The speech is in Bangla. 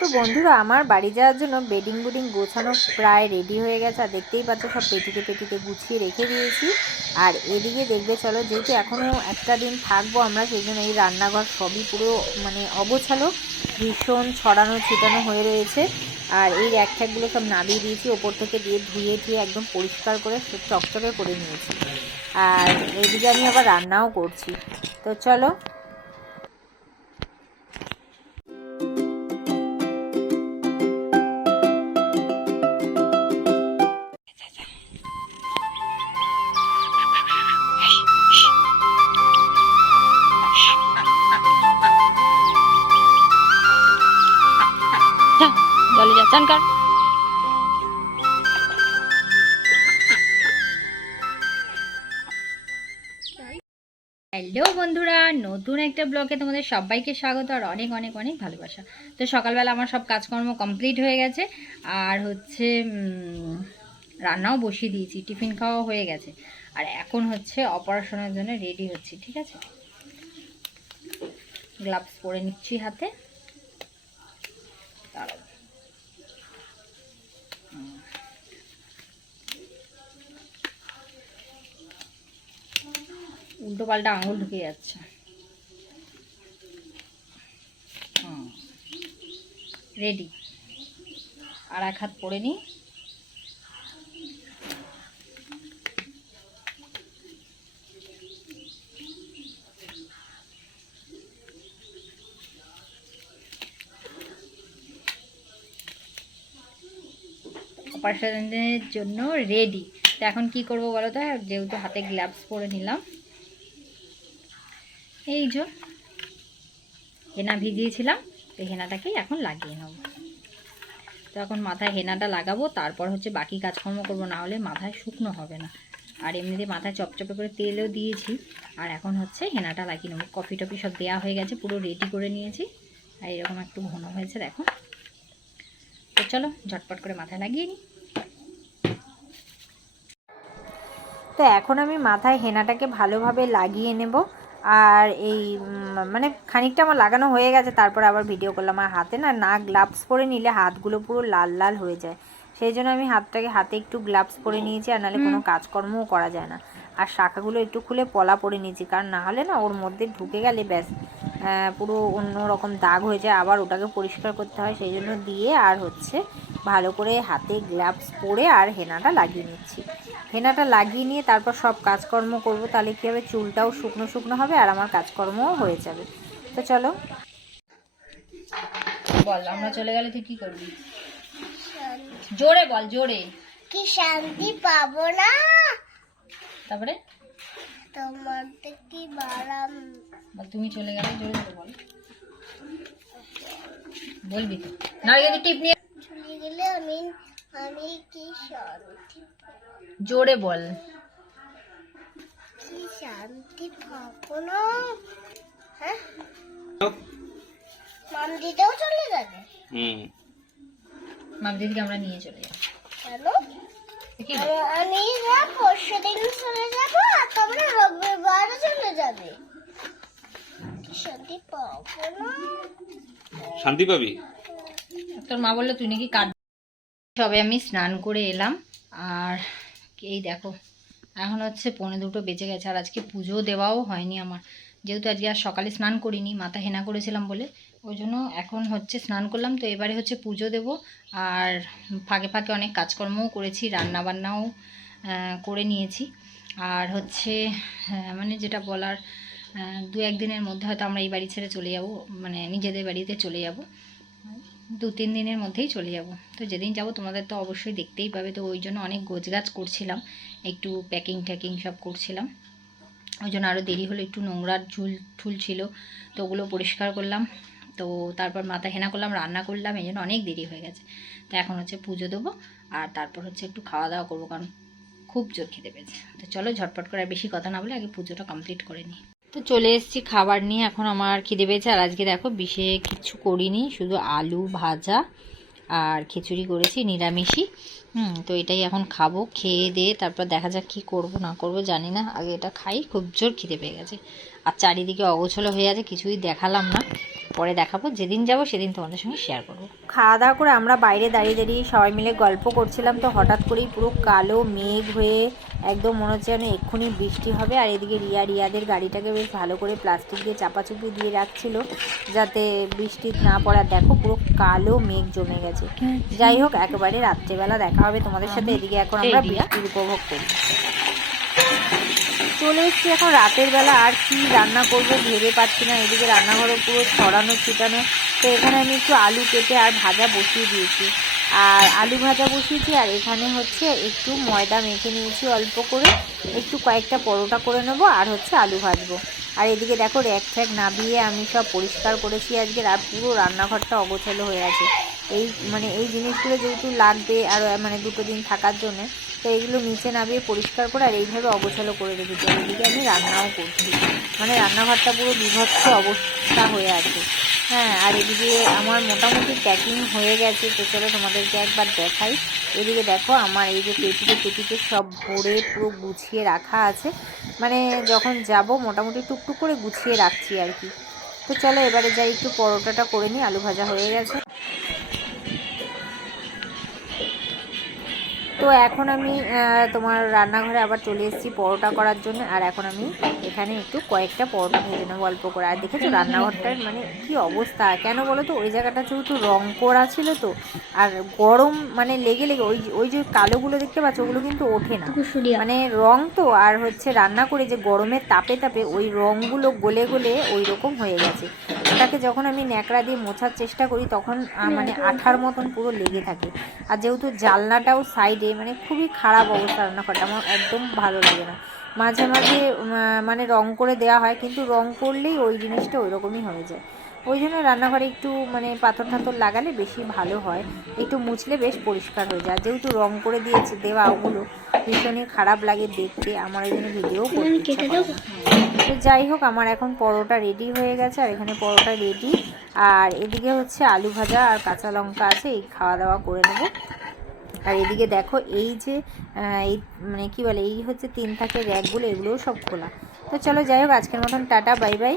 তো বন্ধুরা, আমার বাড়ি যাওয়ার জন্য বেডিং বুডিং গোছানো প্রায় রেডি হয়ে গেছে। আর দেখতেই পাচ্ছ, সব পেটিতে পেটিতে গুছিয়ে রেখে দিয়েছি। আর এদিকে দেখবে, চলো, যেহেতু এখনও একটা দিন থাকব আমরা, সেই জন্য এই রান্নাঘর সবই পুরো মানে অগোছালো, ভীষণ ছড়ানো, ছিটানো হয়ে রয়েছে। আর এই র্যাক ঠ্যাকগুলো সব নামিয়ে দিয়েছি, ওপর থেকে দিয়ে ধুয়ে ধুয়ে একদম পরিষ্কার করে চকচকে করে নিয়েছি। আর এদিকে আমি আবার রান্নাও করছি। তো চলো চান হ্যালো বন্ধুরা, নতুন একটা ব্লগে তোমাদের সবাইকে স্বাগত আর অনেক অনেক অনেক ভালোবাসা। তো সকালবেলা আমার সব কাজকর্ম কমপ্লিট হয়ে গেছে আর হচ্ছে রান্নাও বসিয়ে দিয়েছি, টিফিন খাওয়া হয়ে গেছে। আর এখন হচ্ছে অপারেশনের জন্য রেডি হচ্ছি, ঠিক আছে? গ্লাভস পরে নিচ্ছি হাতে। উল্টো পাল্টা আঙুল ঢুকে যাচ্ছে। রেডি আর এক হাত পরে নিই অপারেশনের জন্য রেডি তো এখন কি করব বলো তো? যেহেতু হাতে গ্লাভস পরে নিলাম। এই যে, হেনা ভিজিয়েছিলাম, তো হেনাটাকেই এখন লাগিয়ে নেব। তো এখন মাথায় হেনাটা লাগাবো, তারপর হচ্ছে বাকি কাজকর্ম করব, না হলে মাথায় শুকনো হবে না। আর এমনিতে মাথায় চপচপে করে তেলও দিয়েছি, আর এখন হচ্ছে হেনাটা লাগিয়ে নেব। কফি টফি সব দেওয়া হয়ে গেছে, পুরো রেডি করে নিয়েছি, আর এরকম একটু ঘন হয়েছে দেখো। তো চলো, ঝটপট করে মাথায় লাগিয়ে নিই। তো এখন আমি মাথায় হেনাটাকে ভালোভাবে লাগিয়ে নেব। আর এই মানে খানিকটা আমার লাগানো হয়ে গেছে তারপর আবার ভিডিও করলাম। আর হাতে না না গ্লাভস পরে নিলে হাতগুলো পুরো লাল লাল হয়ে যায়। সেই জন্য আমি হাতটাকে হাতে একটু গ্লাভস পরে নিয়েছি আর নাহলে কোনো কাজকর্মও করা যায় না। আর শাখাগুলো একটু খুলে পলা পরে নিয়েছি কারণ না হলে না ওর মধ্যে ঢুকে গেলে ব্যাস পুরো অন্য রকম দাগ হয়ে যায়। আবার ওটাকে পরিষ্কার করতে হয় সেই জন্য দিয়ে আর হচ্ছে ভালো করে হাতে গ্লাভস পরে আর হেনাটা লাগিয়ে নিচ্ছি। হেনাটা লাগিয়ে নিয়ে তারপর সব কাজকর্ম করব তাহলে কী হবে? চুলটাও শুকনো শুকনো হবে আর আমার কাজকর্মও হয়ে যাবে। তো চলো। বল আমরা চলে গেলে তুই কি করবি? জোরে বল জোরে। কি শান্তি পাবো না? তারপরে? তোমার কি বাড়াম বল তুমি চলে গেলে জোরে বল। বলবি তো। না যদি টিপ নিয়ে আমি কি শান্তি জোরে বল। কি শান্তি পাবো না? হ্যাঁ? মাম চলে যাবে হুম। মাম দিদিকে আমরা নিয়ে চলে যাব কেন? আমি- না পরশু দিন চলে যাব আর তোমরা রবিবার চলে যাবে। কি শান্তি পাবো না? শান্তি পাবি? তোর মা বলল তুই নাকি কাট সবে আমি স্নান করে এলাম। আর এই দেখো এখন হচ্ছে পৌনে দুটো বেজে গেছে আর আজকে পুজো দেওয়াও হয়নি আমার। যেহেতু আজকে আর সকালে স্নান করিনি মাথা হেনা করেছিলাম বলে। ওই জন্য এখন হচ্ছে স্নান করলাম তো এবারে হচ্ছে পুজো দেব। আর ফাঁকে ফাঁকে অনেক কাজকর্মও করেছি রান্না বান্নাও করে নিয়েছি। আর হচ্ছে আহ, মানে যেটা বলার দু একদিনের মধ্যে হয়তো আমরা এই বাড়ি ছেড়ে চলে যাব মানে নিজেদের বাড়িতে চলে যাব। দু তিন দিনের মধ্যেই চলে যাব। তো যেদিন যাব তোমাদের তো অবশ্যই দেখতেই পাবে। তো ওই জন্য অনেক গোছগাছ করছিলাম। একটু প্যাকিং ট্যাকিং সব করছিলাম। ওই জন্য আরও দেরি হলো। একটু নোংরার ঝুল, ঠুল ছিল। তো ওগুলো পরিষ্কার করলাম। তো তারপর মাথা হেনা করলাম, রান্না করলাম। এই জন্য অনেক দেরি হয়ে গেছে। তো এখন হচ্ছে পুজো দেবো। আর তারপর হচ্ছে একটু খাওয়া দাওয়া করব। কারণ খুব জোর খেতে পেয়েছে। তো চলো ঝটপট করে বেশি কথা না বলে আগে পুজোটা কমপ্লিট করে নিই। তো চলে এসেছি খাবার নিয়ে। এখন আমার খিদে পেয়েছে আর আজকে দেখো বিশেষ কিছু করিনি, শুধু আলু ভাজা আর খিচুড়ি করেছি, নিরামিষই। হুম, তো এটাই এখন খাব, খেয়ে দিয়ে তারপর দেখা যাক কী করব, না করব, জানি না। আগে এটা খাই, খুব জোর খিদে পেয়ে গেছে। আর চারিদিকে অগোছলো হয়ে আছে, কিছুই দেখালাম না। পরে দেখাবো, যেদিন যাব সেদিন তোমাদের সঙ্গে শেয়ার করব। খাওয়া দাওয়া করে আমরা বাইরে দাঁড়িয়ে দাঁড়িয়ে সবাই মিলে গল্প করছিলাম, তো হঠাৎ করেই পুরো কালো মেঘ হয়ে একদম মনে হচ্ছে যেন এক্ষুনি বৃষ্টি হবে। আর এদিকে রিয়া, রিয়াদের গাড়িটাকে বেশ ভালো করে প্লাস্টিক দিয়ে চাপাচুপি দিয়ে রাখছিল, যাতে বৃষ্টি না পড়ার দেখো পুরো কালো মেঘ জমে গেছে। যাই হোক, একেবারে রাত্রেবেলা দেখা হবে তোমাদের সাথে এদিকে এখন আমরা বৃষ্টির উপভোগ করি। চলে এসছি এখন রাতের বেলা আর কি রান্না করব ভেবে পাচ্ছি না। এদিকে রান্নাঘরে পুরো ছড়ানো ছিটানো। তো এখানে আমি একটু আলু কেটে আর ভাজা বসিয়ে দিয়েছি। আর আলু ভাজা বসিয়েছি আর এখানে হচ্ছে একটু ময়দা মেখে নিয়েছি অল্প করে। একটু কয়েকটা পরোটা করে নেব আর হচ্ছে আলু ভাজবো। আর এদিকে দেখো র্যাক ফ্যাক নামিয়ে আমি সব পরিষ্কার করেছি আজকে আর পুরো রান্নাঘরটা অগোছালো হয়ে আছে। এই মানে এই জিনিসগুলো যেহেতু লাগবে আর মানে দুটো দিন থাকার জন্য, তো এইগুলো নিচে নামিয়ে পরিষ্কার করে আর এইভাবে অগোছালো করে রেখেছি এদিকে আমি রান্নাও করছি। মানে রান্নাঘরটা পুরো বিভৎস অবস্থা হয়ে আছে। হ্যাঁ আর এদিকে আমার মোটামুটি প্যাকিং হয়ে গেছে, তো চলো তোমাদেরকে একবার দেখাই। এদিকে দেখো আমার এই যে পেটিতে পেটিতে সব ভরে পুরো গুছিয়ে রাখা আছে। মানে যখন যাব মোটামুটি টুকটুক করে গুছিয়ে রাখছি আর কি। তো চলো এবারে যাই, একটু পরোটাটা করে নিই, আলু ভাজা হয়ে গেছে। তো এখন আমি তোমার রান্নাঘরে আবার চলে এসেছি পরোটা করার জন্য। আর এখন আমি এখানে একটু কয়েকটা পরোটা ভেজে নেব অল্প করে। আর দেখেছ রান্নাঘরটার মানে কি অবস্থা? কেন বলো তো? ওই জায়গাটা যেহেতু রং করা ছিল তো আর গরম মানে লেগে লেগে ওই ওই যে কালোগুলো দেখতে পাচ্ছ ওগুলো কিন্তু ওঠে না। মানে রং তো আর হচ্ছে রান্না করে যে গরমের তাপে তাপে ওই রংগুলো গলে গলে ওই রকম হয়ে গেছে। ওটাকে যখন আমি ন্যাকড়া দিয়ে মোছার চেষ্টা করি তখন মানে আঠার মতন পুরো লেগে থাকে। আর যেহেতু জানলাটাও সাইডে মানে খুবই খারাপ অবস্থা রান্নাঘরটা। আমার একদম ভালো লাগে না। মাঝে মাঝে মানে রং করে দেওয়া হয় কিন্তু রং করলেই ওই জিনিসটা ওই রকমই হয়ে যায়। ওই জন্য রান্নাঘরে একটু মানে পাথর টাথর লাগালে বেশি ভালো হয়। একটু মুছলে বেশ পরিষ্কার হয়ে যায়। যেহেতু রং করে দিয়েছে দেওয়া ওগুলো ভীষণই খারাপ লাগে দেখতে। আমার ওই জন্য ভিডিও। তো যাই হোক আমার এখন পরোটা রেডি হয়ে গেছে আর এখানে পরোটা রেডি আর এদিকে হচ্ছে আলু ভাজা আর কাঁচা লঙ্কা আছে এই খাওয়া দাওয়া করে নেব। আর এদিকে দেখো এই যে এই মানে কী বলে, এই হচ্ছে তিন থাকের র্যাকগুলো এগুলোও সব খোলা। তো চলো যাই হোক, আজকের মতন টাটা, বাই বাই।